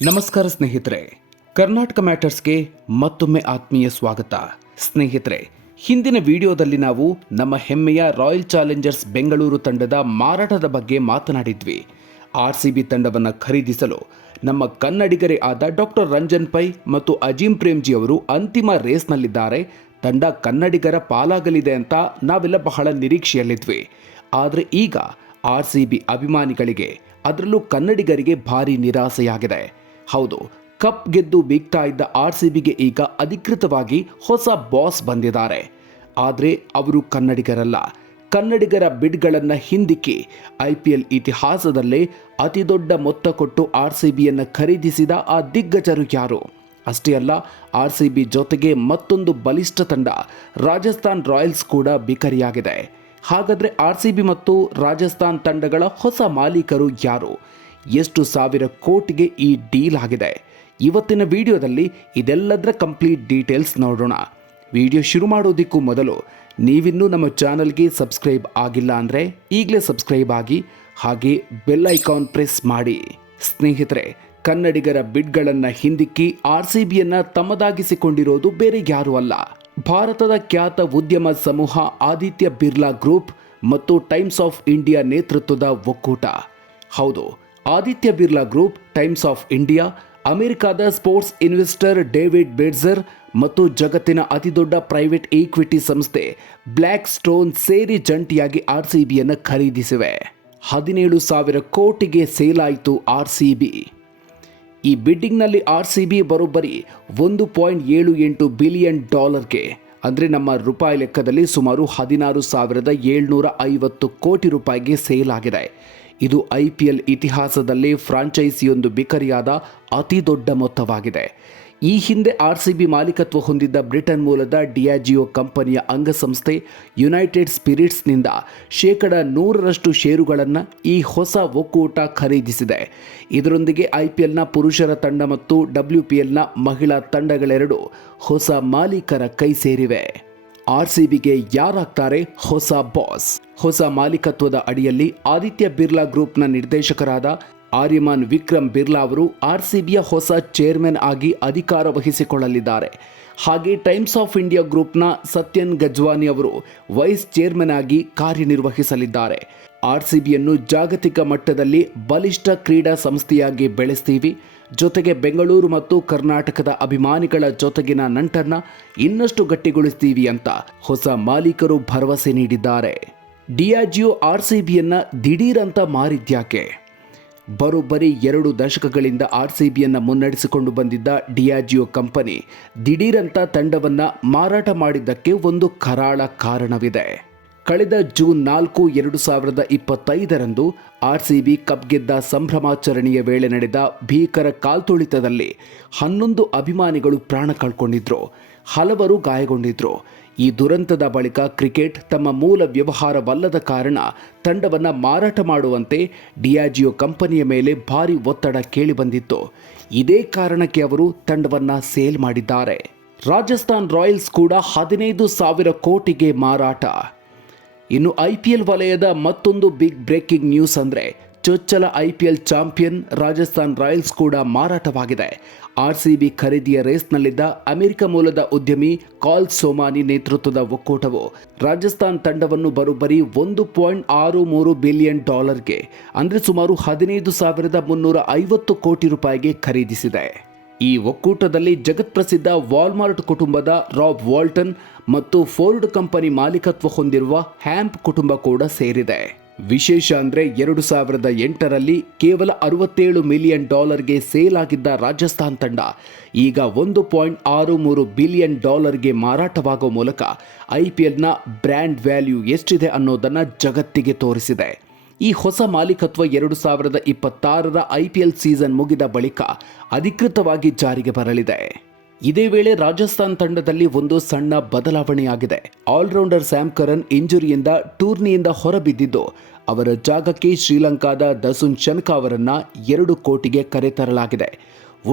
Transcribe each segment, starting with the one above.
ನಮಸ್ಕಾರ ಸ್ನೇಹಿತರೆ, ಕರ್ನಾಟಕ ಮ್ಯಾಟರ್ಸ್ಗೆ ಮತ್ತೊಮ್ಮೆ ಆತ್ಮೀಯ ಸ್ವಾಗತ. ಸ್ನೇಹಿತರೆ, ಹಿಂದಿನ ವಿಡಿಯೋದಲ್ಲಿ ನಾವು ನಮ್ಮ ಹೆಮ್ಮೆಯ ರಾಯಲ್ ಚಾಲೆಂಜರ್ಸ್ ಬೆಂಗಳೂರು ತಂಡದ ಮಾರಾಟದ ಬಗ್ಗೆ ಮಾತನಾಡಿದ್ವಿ. RCB ತಂಡವನ್ನು ಖರೀದಿಸಲು ನಮ್ಮ ಕನ್ನಡಿಗರೇ ಆದ ಡಾಕ್ಟರ್ ರಂಜನ್ ಪೈ ಮತ್ತು ಅಜೀಂ ಪ್ರೇಮ್ಜಿ ಅವರು ಅಂತಿಮ ರೇಸ್ನಲ್ಲಿದ್ದಾರೆ. ತಂಡ ಕನ್ನಡಿಗರ ಪಾಲಾಗಲಿದೆ ಅಂತ ನಾವೆಲ್ಲ ಬಹಳ ನಿರೀಕ್ಷೆಯಲ್ಲಿದ್ವಿ. ಆದರೆ ಈಗ RCB ಅಭಿಮಾನಿಗಳಿಗೆ, ಅದರಲ್ಲೂ ಕನ್ನಡಿಗರಿಗೆ ಭಾರಿ ನಿರಾಸೆಯಾಗಿದೆ. ಹೌದು, ಕಪ್ ಗೆದ್ದು ಬೀಗ್ತಾ ಇದ್ದ RCBಗೆ ಈಗ ಅಧಿಕೃತವಾಗಿ ಹೊಸ ಬಾಸ್ ಬಂದಿದ್ದಾರೆ. ಆದರೆ ಅವರು ಕನ್ನಡಿಗರಲ್ಲ. ಕನ್ನಡಿಗರ ಬಿಡ್ಗಳನ್ನು ಹಿಂದಿಕ್ಕಿ IPL ಇತಿಹಾಸದಲ್ಲೇ ಅತಿ ದೊಡ್ಡ ಮೊತ್ತ ಕೊಟ್ಟು RCBಯನ್ನು ಖರೀದಿಸಿದ ಆ ದಿಗ್ಗಜರು ಯಾರು? ಅಷ್ಟೇ ಅಲ್ಲ, RCB ಜೊತೆಗೆ ಮತ್ತೊಂದು ಬಲಿಷ್ಠ ತಂಡ ರಾಜಸ್ಥಾನ್ ರಾಯಲ್ಸ್ ಕೂಡ ಬಿಕರಿಯಾಗಿದೆ. ಹಾಗಾದರೆ RCB ಮತ್ತು ರಾಜಸ್ಥಾನ್ ತಂಡಗಳ ಹೊಸ ಮಾಲೀಕರು ಯಾರು? ಎಷ್ಟು ಸಾವಿರ ಕೋಟಿಗೆ ಈ ಡೀಲ್ ಆಗಿದೆ? ಇವತ್ತಿನ ವಿಡಿಯೋದಲ್ಲಿ ಇದೆಲ್ಲದರ ಕಂಪ್ಲೀಟ್ ಡೀಟೇಲ್ಸ್ ನೋಡೋಣ. ವಿಡಿಯೋ ಶುರು ಮಾಡೋದಕ್ಕೂ ಮೊದಲು ನೀವಿನ್ನೂ ನಮ್ಮ ಚಾನಲ್ಗೆ ಸಬ್ಸ್ಕ್ರೈಬ್ ಆಗಿಲ್ಲ ಅಂದರೆ ಈಗಲೇ ಸಬ್ಸ್ಕ್ರೈಬ್ ಆಗಿ, ಹಾಗೆ ಬೆಲ್ ಐಕಾನ್ ಪ್ರೆಸ್ ಮಾಡಿ. ಸ್ನೇಹಿತರೆ, ಕನ್ನಡಿಗರ ಬಿಡ್ಗಳನ್ನು ಹಿಂದಿಕ್ಕಿ RCBಯನ್ನು ತಮ್ಮದಾಗಿಸಿಕೊಂಡಿರೋದು ಬೇರೆ ಯಾರೂ ಅಲ್ಲ, ಭಾರತದ ಖ್ಯಾತ ಉದ್ಯಮ ಸಮೂಹ ಆದಿತ್ಯ ಬಿರ್ಲಾ ಗ್ರೂಪ್ ಮತ್ತು ಟೈಮ್ಸ್ ಆಫ್ ಇಂಡಿಯಾ ನೇತೃತ್ವದ ಒಕ್ಕೂಟ. ಹೌದು, Aditya Birla group, times of India, ಅಮೆರಿಕಾದ ಸ್ಪೋರ್ಟ್ಸ್ ಇನ್ವೆಸ್ಟರ್ ಡೇವಿಡ್ ಬೆಟ್ಜರ್ ಮತ್ತು ಜಗತ್ತಿನ ಅತಿದೊಡ್ಡ ಪ್ರೈವೇಟ್ ಈಕ್ವಿಟಿ ಸಂಸ್ಥೆ ಬ್ಲ್ಯಾಕ್ ಸ್ಟೋನ್ ಸೇರಿ ಜಂಟಿಯಾಗಿ RCBಯನ್ನು ಖರೀದಿಸಿವೆ. 17,000 ಕೋಟಿಗೆ ಸೇಲಾಯಿತು RCB. ಈ ಬಿಡ್ಡಿಂಗ್ನಲ್ಲಿ RCB ಬರೋಬ್ಬರಿ $1.78 ಬಿಲಿಯನ್, ಅಂದರೆ ನಮ್ಮ ರೂಪಾಯಿ ಲೆಕ್ಕದಲ್ಲಿ ಸುಮಾರು 16,750 ಕೋಟಿ ರೂಪಾಯಿಗೆ ಸೇಲ್ ಆಗಿದೆ. ಇದು IPL ಇತಿಹಾಸದಲ್ಲಿ ಫ್ರಾಂಚೈಸಿಯೊಂದು ಬಿಕರಿಯಾದ ಅತಿ ದೊಡ್ಡ ಮೊತ್ತವಾಗಿದೆ. ಈ ಹಿಂದೆ RCB ಮಾಲೀಕತ್ವ ಹೊಂದಿದ್ದ ಬ್ರಿಟನ್ ಮೂಲದ ಡಿಯಾಜಿಯೋ ಕಂಪನಿಯ ಅಂಗಸಂಸ್ಥೆ ಯುನೈಟೆಡ್ ಸ್ಪಿರಿಟ್ಸ್ನಿಂದ 100% ಷೇರುಗಳನ್ನು ಈ ಹೊಸ ಒಕ್ಕೂಟ ಖರೀದಿಸಿದೆ. ಇದರೊಂದಿಗೆ IPLನ ಪುರುಷರ ತಂಡ ಮತ್ತು WPLನ ಮಹಿಳಾ ತಂಡಗಳೆರಡು ಹೊಸ ಮಾಲೀಕರ ಕೈ ಸೇರಿವೆ. RCBಗೆ ಯಾರಾಗ್ತಾರೆ ಹೊಸ ಬಾಸ್? ಹೊಸ ಮಾಲೀಕತ್ವದ ಅಡಿಯಲ್ಲಿ ಆದಿತ್ಯ ಬಿರ್ಲಾ ಗ್ರೂಪ್ನ ನಿರ್ದೇಶಕರಾದ ಆರ್ಯಮಾನ್ ವಿಕ್ರಮ್ ಬಿರ್ಲಾ ಅವರು RCBಯ ಹೊಸ ಚೇರ್ಮನ್ ಆಗಿ ಅಧಿಕಾರ ವಹಿಸಿಕೊಳ್ಳಲಿದ್ದಾರೆ. ಹಾಗೆ ಟೈಮ್ಸ್ ಆಫ್ ಇಂಡಿಯಾ ಗ್ರೂಪ್ನ ಸತ್ಯನ್ ಗಜ್ವಾನಿ ಅವರು ವೈಸ್ ಚೇರ್ಮನ್ ಆಗಿ ಕಾರ್ಯನಿರ್ವಹಿಸಲಿದ್ದಾರೆ. RCBಯನ್ನು ಜಾಗತಿಕ ಮಟ್ಟದಲ್ಲಿ ಬಲಿಷ್ಠ ಕ್ರೀಡಾ ಸಂಸ್ಥೆಯಾಗಿ ಬೆಳೆಸ್ತೀವಿ, ಜೊತೆಗೆ ಬೆಂಗಳೂರು ಮತ್ತು ಕರ್ನಾಟಕದ ಅಭಿಮಾನಿಗಳ ಜೊತೆಗಿನ ನಂಟನ್ನು ಇನ್ನಷ್ಟು ಗಟ್ಟಿಗೊಳಿಸ್ತೀವಿ ಅಂತ ಹೊಸ ಮಾಲೀಕರು ಭರವಸೆ ನೀಡಿದ್ದಾರೆ. ಡಿಯಾಜಿಯೋ RCBಯನ್ನು ದಿಢೀರಂತ ಮಾರಿದ್ಯಾಕೆ? ಬರೋಬ್ಬರಿ 2 ದಶಕಗಳಿಂದ RCBಯನ್ನು ಮುನ್ನಡೆಸಿಕೊಂಡು ಬಂದಿದ್ದ ಡಿಯಾಜಿಯೋ ಕಂಪನಿ ದಿಢೀರಂತ ತಂಡವನ್ನು ಮಾರಾಟ ಮಾಡಿದ್ದಕ್ಕೆ ಒಂದು ಕರಾಳ ಕಾರಣವಿದೆ. ಕಳೆದ ಜೂನ್ 4, 2025ರಂದು RCB ಕಪ್ ಗೆದ್ದ ಸಂಭ್ರಮಾಚರಣೆಯ ವೇಳೆ ನಡೆದ ಭೀಕರ ಕಾಲ್ತುಳಿತದಲ್ಲಿ 11 ಅಭಿಮಾನಿಗಳು ಪ್ರಾಣ ಕಳ್ಕೊಂಡಿದ್ರು, ಹಲವರು ಗಾಯಗೊಂಡಿದ್ರು. ಈ ದುರಂತದ ಬಳಿಕ ಕ್ರಿಕೆಟ್ ತಮ್ಮ ಮೂಲ ವ್ಯವಹಾರವಲ್ಲದ ಕಾರಣ ತಂಡವನ್ನು ಮಾರಾಟ ಮಾಡುವಂತೆ ಡಿಯಾಜಿಯೋ ಕಂಪನಿಯ ಮೇಲೆ ಭಾರಿ ಒತ್ತಡ ಕೇಳಿಬಂದಿತ್ತು. ಇದೇ ಕಾರಣಕ್ಕೆ ಅವರು ತಂಡವನ್ನು ಸೇಲ್ ಮಾಡಿದ್ದಾರೆ. ರಾಜಸ್ಥಾನ್ ರಾಯಲ್ಸ್ ಕೂಡ 15,000 ಕೋಟಿಗೆ ಮಾರಾಟ. ಇನ್ನು IPL ವಲಯದ ಮತ್ತೊಂದು ಬಿಗ್ ಬ್ರೇಕಿಂಗ್ ನ್ಯೂಸ್ ಅಂದರೆ ಚೊಚ್ಚಲ IPL ಚಾಂಪಿಯನ್ ರಾಜಸ್ಥಾನ್ ರಾಯಲ್ಸ್ ಕೂಡ ಮಾರಾಟವಾಗಿದೆ. RCB ಖರೀದಿಯ ರೇಸ್ನಲ್ಲಿದ್ದ ಅಮೆರಿಕ ಮೂಲದ ಉದ್ಯಮಿ ಕಾಲ್ ಸೋಮಾನಿ ನೇತೃತ್ವದ ಒಕ್ಕೂಟವು ರಾಜಸ್ಥಾನ್ ತಂಡವನ್ನು ಬರೋಬ್ಬರಿ $1.63 ಬಿಲಿಯನ್, ಅಂದರೆ ಸುಮಾರು 15,350 ಕೋಟಿ ರೂಪಾಯಿಗೆ ಖರೀದಿಸಿದೆ. ಈ ಒಕ್ಕೂಟದಲ್ಲಿ ಜಗತ್ಪ್ರಸಿದ್ಧ ವಾಲ್ಮಾರ್ಟ್ ಕುಟುಂಬದ ರಾಬ್ ವಾಲ್ಟನ್ ಮತ್ತು ಫೋರ್ಡ್ ಕಂಪನಿ ಮಾಲೀಕತ್ವ ಹೊಂದಿರುವ ಹ್ಯಾಂಪ್ ಕುಟುಂಬ ಕೂಡ ಸೇರಿದೆ. ವಿಶೇಷ ಅಂದರೆ 2008ರಲ್ಲಿ ಕೇವಲ $67 ಮಿಲಿಯನ್ ಸೇಲ್ ಆಗಿದ್ದ ರಾಜಸ್ಥಾನ್ ತಂಡ ಈಗ $1.63 ಬಿಲಿಯನ್ ಮಾರಾಟವಾಗುವ ಮೂಲಕ IPLನ ಬ್ರ್ಯಾಂಡ್ ವ್ಯಾಲ್ಯೂ ಎಷ್ಟಿದೆ ಅನ್ನೋದನ್ನು ಜಗತ್ತಿಗೆ ತೋರಿಸಿದೆ. ಈ ಹೊಸ ಮಾಲೀಕತ್ವ 2026ರ IPL ಸೀಸನ್ ಮುಗಿದ ಬಳಿಕ ಅಧಿಕೃತವಾಗಿ ಜಾರಿಗೆ ಬರಲಿದೆ. ಇದೇ ವೇಳೆ ರಾಜಸ್ಥಾನ್ ತಂಡದಲ್ಲಿ ಒಂದು ಸಣ್ಣ ಬದಲಾವಣೆಯಾಗಿದೆ. ಆಲ್ರೌಂಡರ್ ಸ್ಯಾಮ್ ಕರನ್ ಇಂಜುರಿಯಿಂದ ಟೂರ್ನಿಯಿಂದ ಹೊರಬಿದ್ದಿದ್ದು, ಅವರ ಜಾಗಕ್ಕೆ ಶ್ರೀಲಂಕಾದ ದಸುನ್ ಶನ್ಕಾ ಅವರನ್ನು 2 ಕೋಟಿಗೆ ಕರೆತರಲಾಗಿದೆ.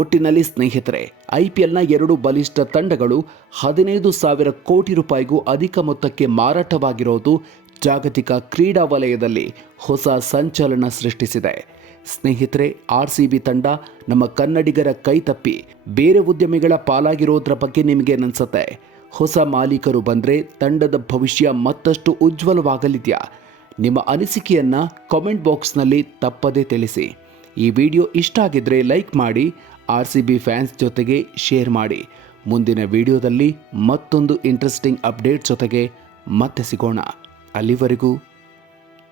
ಒಟ್ಟಿನಲ್ಲಿ ಸ್ನೇಹಿತರೆ, IPLನ 2 ಬಲಿಷ್ಠ ತಂಡಗಳು 15,000 ಕೋಟಿ ರೂಪಾಯಿಗೂ ಅಧಿಕ ಮೊತ್ತಕ್ಕೆ ಮಾರಾಟವಾಗಿರೋದು ಜಾಗತಿಕ ಕ್ರೀಡಾ ವಲಯದಲ್ಲಿ ಹೊಸ ಸಂಚಲನ ಸೃಷ್ಟಿಸಿದೆ. ಸ್ನೇಹಿತರೆ, RCB ತಂಡ ನಮ್ಮ ಕನ್ನಡಿಗರ ಕೈ ತಪ್ಪಿ ಬೇರೆ ಉದ್ಯಮಿಗಳ ಪಾಲಾಗಿರೋದ್ರ ಬಗ್ಗೆ ನಿಮಗೇನನ್ಸುತ್ತೆ? ಹೊಸ ಮಾಲೀಕರು ಬಂದರೆ ತಂಡದ ಭವಿಷ್ಯ ಮತ್ತಷ್ಟು ಉಜ್ವಲವಾಗಲಿದೆಯಾ? ನಿಮ್ಮ ಅನಿಸಿಕೆಯನ್ನು ಕಾಮೆಂಟ್ ಬಾಕ್ಸ್ನಲ್ಲಿ ತಪ್ಪದೇ ತಿಳಿಸಿ. ಈ ವಿಡಿಯೋ ಇಷ್ಟ ಆಗಿದ್ರೆ ಲೈಕ್ ಮಾಡಿ, RCB ಫ್ಯಾನ್ಸ್ ಜೊತೆಗೆ ಶೇರ್ ಮಾಡಿ. ಮುಂದಿನ ವಿಡಿಯೋದಲ್ಲಿ ಮತ್ತೊಂದು ಇಂಟ್ರೆಸ್ಟಿಂಗ್ ಅಪ್ಡೇಟ್ ಜೊತೆಗೆ ಮತ್ತೆ ಸಿಗೋಣ. ಅಲ್ಲಿವರೆಗೂ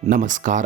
ನಮಸ್ಕಾರ.